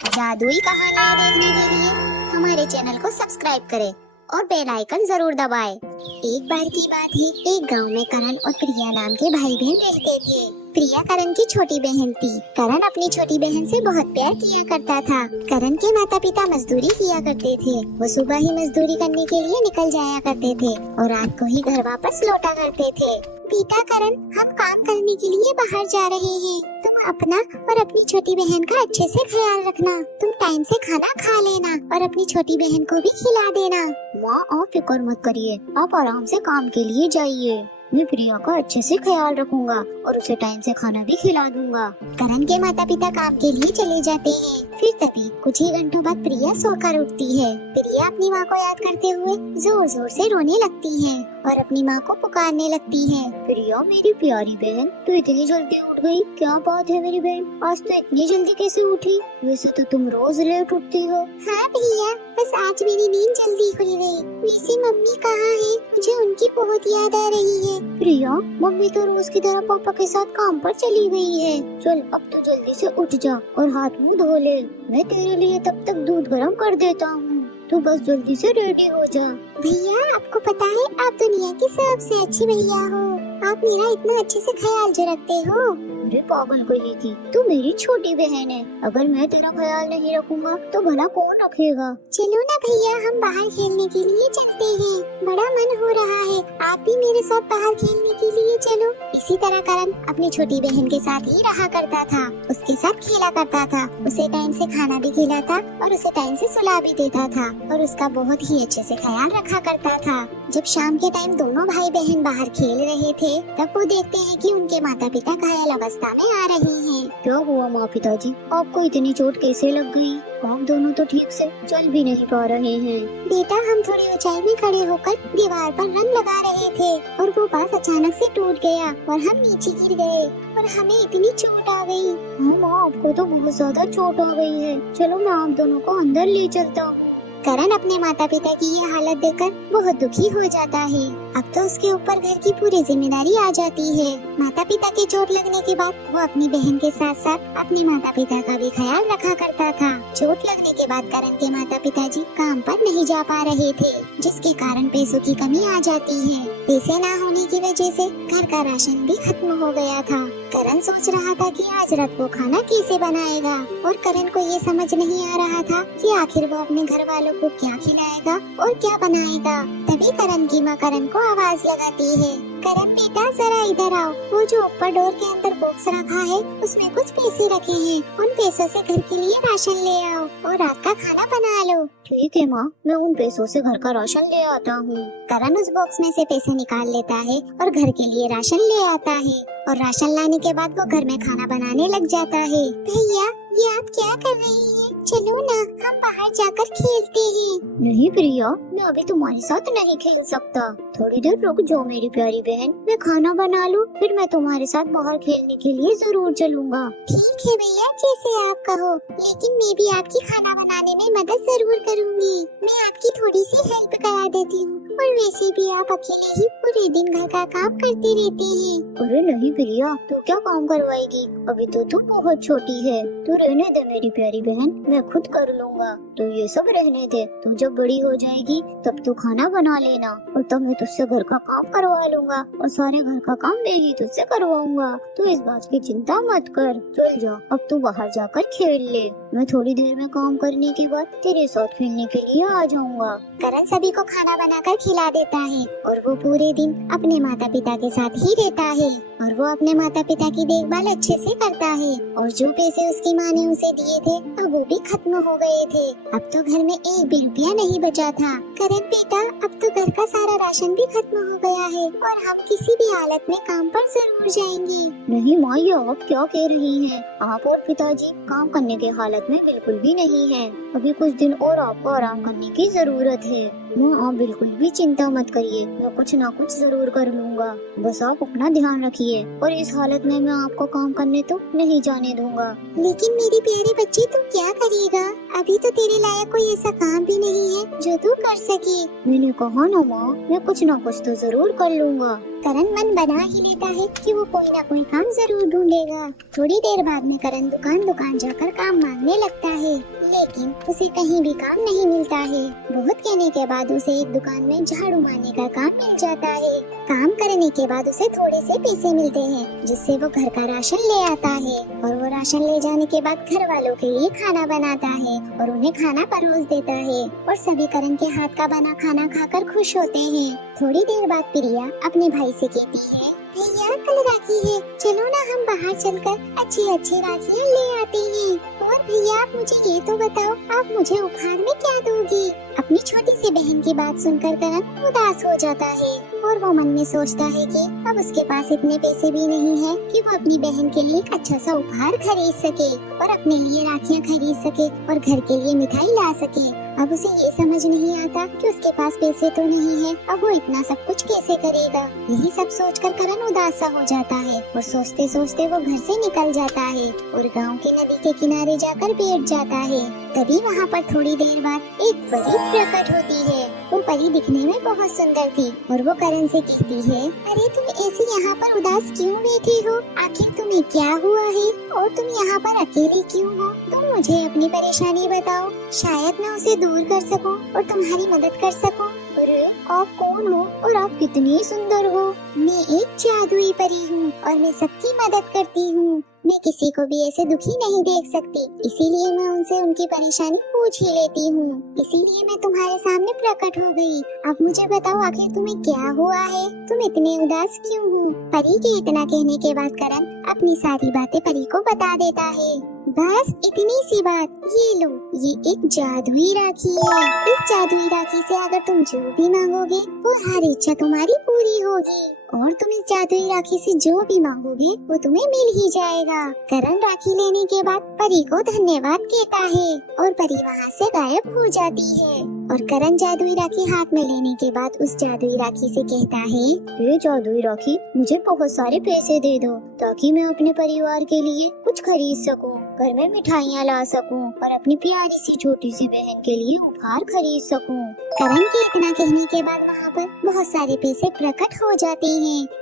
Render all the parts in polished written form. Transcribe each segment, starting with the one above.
जादुई कहानियाँ देखने के लिए हमारे चैनल को सब्सक्राइब करें और बेल आइकन जरूर दबाएं। एक बार की बात है, एक गांव में करण और प्रिया नाम के भाई बहन रहते थे। प्रिया करण की छोटी बहन थी। करण अपनी छोटी बहन से बहुत प्यार किया करता था। करण के माता पिता मजदूरी किया करते थे। वो सुबह ही मजदूरी करने के लिए निकल जाया करते थे और रात को ही घर वापस लौटा करते थे। बेटा करण, हम काम करने के लिए बाहर जा रहे हैं। तुम अपना और अपनी छोटी बहन का अच्छे से ख्याल रखना। तुम टाइम से खाना खा लेना और अपनी छोटी बहन को भी खिला देना। माँ, आप फिक्र मत करिए, आप आराम से काम के लिए जाइए। मैं प्रिया का अच्छे से ख्याल रखूंगा और उसे टाइम से खाना भी खिला दूंगा। करण के माता पिता काम के लिए चले जाते हैं। फिर तभी कुछ ही घंटों बाद प्रिया सोकर उठती है। प्रिया अपनी माँ को याद करते हुए जोर जोर से रोने लगती है और अपनी माँ को पुकारने लगती है। प्रिया, मेरी प्यारी बहन, तू इतनी जल्दी उठ गई? क्या बात है मेरी बहन, आज तो इतनी जल्दी कैसे उठी? वैसे तो तुम रोज लेट उठती हो। हाँ भैया, बस आज मेरी नींद जल्दी खुल गई। वैसे मम्मी कहाँ है? मुझे उनकी बहुत याद आ रही है। प्रिया, मम्मी तो रोज की तरह पापा के साथ काम पर चली गई है। चल अब तो जल्दी से उठ जा और हाथ मुंह धो ले। मैं तेरे लिए तब तक दूध गर्म कर देता हूँ। तू बस जल्दी से रेडी हो जा। भैया, आपको पता है आप दुनिया की सबसे अच्छी भैया हो। आप मेरा इतना अच्छे से ख्याल जो रखते हो। अरे पागल कही थी, तू मेरी छोटी बहन है। अगर मैं तेरा ख्याल नहीं रखूंगा तो भला कौन रखेगा? चलो ना भैया, हम बाहर खेलने के लिए चलते हैं। बड़ा मन हो रहा है, आप भी मेरे साथ बाहर खेलने के लिए चलो। इसी तरह करण अपनी छोटी बहन के साथ ही रहा करता था। उसके साथ खेला करता था, उसे टाइम से खाना भी खिलाता और उसे टाइम से सुला भी देता था और उसका बहुत ही अच्छे से ख्याल रखा करता था। जब शाम के टाइम दोनों भाई बहन बाहर खेल रहे थे, तब वो देखते हैं कि उनके माता पिता घायल अवस्था में आ रहे हैं। क्या हुआ माँ पिताजी, आपको इतनी चोट कैसे लग गई? आप दोनों तो ठीक से चल भी नहीं पा रहे हैं। बेटा, हम थोड़ी ऊंचाई में खड़े होकर दीवार पर रंग लगा रहे थे और वो बांस अचानक से टूट गया और हम नीचे गिर गए और हमें इतनी चोट आ गई। हाँ माँ, आपको तो बहुत ज्यादा चोट आ गई है। चलो मैं आप दोनों को अंदर ले चलता हूँ। करण अपने माता पिता की ये हालत देखकर बहुत दुखी हो जाता है। अब तो उसके ऊपर घर की पूरी जिम्मेदारी आ जाती है। माता पिता की चोट लगने के बाद वो अपनी बहन के साथ साथ अपने माता पिता का भी ख्याल रखा करता था। चोट लगने के बाद करण के माता पिताजी काम पर नहीं जा पा रहे थे, जिसके कारण पैसों की कमी आ जाती है। पैसे न होने की वजह से घर का राशन भी खत्म हो गया था। करण सोच रहा था कि आज रात को खाना कैसे बनाएगा और करण को ये समझ नहीं आ रहा था कि आखिर वो अपने घर वालों को क्या खिलाएगा और क्या बनाएगा। तभी करण की माँ करण को आवाज लगाती है। करण बेटा, जरा इधर आओ। वो जो ऊपर डोर के अंदर बॉक्स रखा है उसमें कुछ पैसे रखे हैं। उन पैसों से घर के लिए राशन ले आओ और रात का खाना बना लो। ठीक है माँ, मैं उन पैसों से घर का राशन ले आता हूँ। करण उस बॉक्स में से पैसे निकाल लेता है और घर के लिए राशन ले आता है और राशन लाने के बाद वो घर में खाना बनाने लग जाता है। भैया, ये आप क्या कर रही हैं? चलो ना, हम बाहर जाकर खेलते हैं। नहीं प्रिया, मैं अभी तुम्हारे साथ नहीं खेल सकता। थोड़ी देर रुक जाओ मेरी प्यारी बहन, मैं खाना बना लूं, फिर मैं तुम्हारे साथ बाहर खेलने के लिए जरूर चलूंगा। ठीक है भैया, जैसे आप कहो, लेकिन मैं भी आपकी खाना बनाने में मदद जरूर करूंगी। मैं आपकी थोड़ी सी हेल्प करा देती हूँ और वैसे भी आप अकेले ही पूरे दिन घर का काम करती रहती हैं। अरे नहीं प्रिया, तू क्या काम करवाएगी? अभी तो तू बहुत छोटी है। तू रहने दे मेरी प्यारी बहन, मैं खुद कर लूँगा। तू ये सब रहने दे, तू जब बड़ी हो जाएगी तब तू खाना बना लेना और तब मैं तुझसे घर का काम करवा लूँगा और सारे घर का काम मैं ही तुझसे करवाऊंगा। तू इस बात की चिंता मत कर। चल जा, अब तू बाहर जाकर खेल ले। मैं थोड़ी देर में काम करने के बाद तेरे साथ खेलने के लिए आ जाऊंगा। करण सभी को खाना बनाकर खिला देता है और वो पूरे दिन अपने माता पिता के साथ ही रहता है और वो अपने माता पिता की देखभाल अच्छे से करता है और जो पैसे उसकी माँ ने उसे दिए थे अब वो भी खत्म हो गए थे। अब तो घर में एक भी रुपया नहीं बचा था। करण बेटा, अब तो घर का सारा राशन भी खत्म हो गया है और हम किसी भी हालत में काम पर जरूर जाएंगे। नहीं माँ, ये आप क्या कह रही हैं? आप और पिताजी काम करने के हालत में बिल्कुल भी नहीं है। अभी कुछ दिन और आपको आराम करने की जरूरत है। माँ आप बिल्कुल भी चिंता मत करिए, मैं कुछ ना कुछ जरूर कर लूँगा। बस आप अपना ध्यान रखिए और इस हालत में मैं आपको काम करने तो नहीं जाने दूंगा। लेकिन मेरे प्यारे बच्चे तू क्या करेगा? अभी तो तेरे लायक कोई ऐसा काम भी नहीं है जो तू कर सके। मैंने कहा ना माँ, मैं कुछ ना कुछ तो जरूर कर लूँगा। करण मन बना ही लेता है कि वो कोई ना कोई काम जरूर ढूंढेगा। थोड़ी देर बाद में करण दुकान दुकान जाकर काम मांगने लगता है, लेकिन उसे कहीं भी काम नहीं मिलता है। बहुत कहने के बाद उसे एक दुकान में झाड़ू मारने का काम मिल जाता है। काम करने के बाद उसे थोड़े से पैसे मिलते हैं, जिससे वो घर का राशन ले आता है और वो राशन ले जाने के बाद घर वालों के लिए खाना बनाता है और उन्हें खाना परोस देता है और सभी करण के हाथ का बना खाना खाकर खुश होते हैं। थोड़ी देर बाद प्रिया अपने भाई से कहती है, भैया कल राखी है, चलो ना हम बाहर चलकर अच्छी अच्छी राखियाँ ले आते हैं। और भैया आप मुझे ये तो बताओ, आप मुझे उपहार में क्या दोगी? अपनी छोटी सी बहन की बात सुनकर करण उदास हो जाता है और वो मन में सोचता है कि अब उसके पास इतने पैसे भी नहीं है कि वो अपनी बहन के लिए एक अच्छा सा उपहार खरीद सके और अपने लिए राखियाँ खरीद सके और घर के लिए मिठाई ला सके। अब उसे ये समझ नहीं आता कि उसके पास पैसे तो नहीं है, अब वो इतना सब कुछ कैसे करेगा। यही सब सोचकर करण उदास सा हो जाता है और सोचते सोचते वो घर से निकल जाता है और गांव की नदी के किनारे जाकर बैठ जाता है। तभी वहाँ पर थोड़ी देर बाद एक परी प्रकट होती है। वो परी दिखने में बहुत सुंदर थी और वो करण से कहती है, अरे तुम ऐसे यहाँ पर उदास क्यों बैठी हो? आखिर तुम्हें क्या हुआ है और तुम यहाँ पर अकेली क्यों हो? तुम मुझे अपनी परेशानी बताओ, शायद मैं उसे दूर कर सकूं और तुम्हारी मदद कर सकूं। अरे आप कौन हो और आप कितनी सुंदर हो? मैं एक जादुई परी हूँ और मैं सबकी मदद करती हूँ। मैं किसी को भी ऐसे दुखी नहीं देख सकती, इसीलिए मैं उनसे उनकी परेशानी पूछ ही लेती हूँ। इसीलिए मैं तुम्हारे सामने प्रकट हो गई। अब मुझे बताओ आखिर तुम्हें क्या हुआ है? तुम इतने उदास क्यों हो? परी के इतना कहने के बाद करण अपनी सारी बातें परी को बता देता है। बस इतनी सी बात, ये लो, ये एक जादुई राखी है। इस जादुई राखी से अगर तुम जो भी मांगोगे वो हर इच्छा तुम्हारी पूरी होगी और तुम इस जादुई राखी से जो भी मांगोगे वो तुम्हें मिल ही जाएगा। करण राखी लेने के बाद परी को धन्यवाद कहता है और परी वहाँ से गायब हो जाती है और करण जादुई राखी हाथ में लेने के बाद उस जादुई राखी से कहता है, ये जादुई राखी मुझे बहुत सारे पैसे दे दो ताकि मैं अपने परिवार के लिए कुछ खरीद सकूं, घर में मिठाइयाँ ला सकूं और अपनी प्यारी सी छोटी सी बहन के लिए उपहार खरीद सकूं। करण के इतना कहने के बाद वहाँ पर बहुत सारे पैसे प्रकट हो जाते हैं।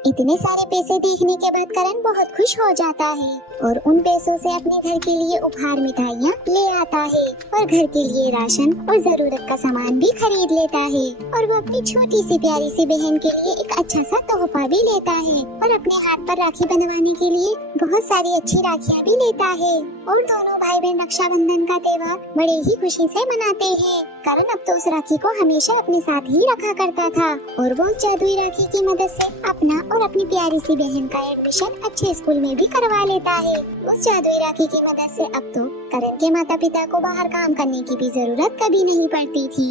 इतने सारे पैसे देखने के बाद करण बहुत खुश हो जाता है और उन पैसों से अपने घर के लिए उपहार मिठाइयाँ ले आता है और घर के लिए राशन और जरूरत का सामान भी खरीद लेता है और वो अपनी छोटी सी प्यारी सी बहन के लिए एक अच्छा सा तोहफा भी लेता है और अपने हाथ पर राखी बनवाने के लिए बहुत सारी अच्छी राखियाँ भी लेता है और दोनों भाई बहन रक्षाबंधन का त्योहार बड़े ही खुशी से मनाते हैं। करण अब तो उस राखी को हमेशा अपने साथ ही रखा करता था और वो उस जादुई राखी की मदद से अपना और अपनी प्यारी सी बहन का एडमिशन अच्छे स्कूल में भी करवा लेता है। उस जादुई राखी की मदद से अब तो करण के माता पिता को बाहर काम करने की भी जरूरत कभी नहीं पड़ती थी।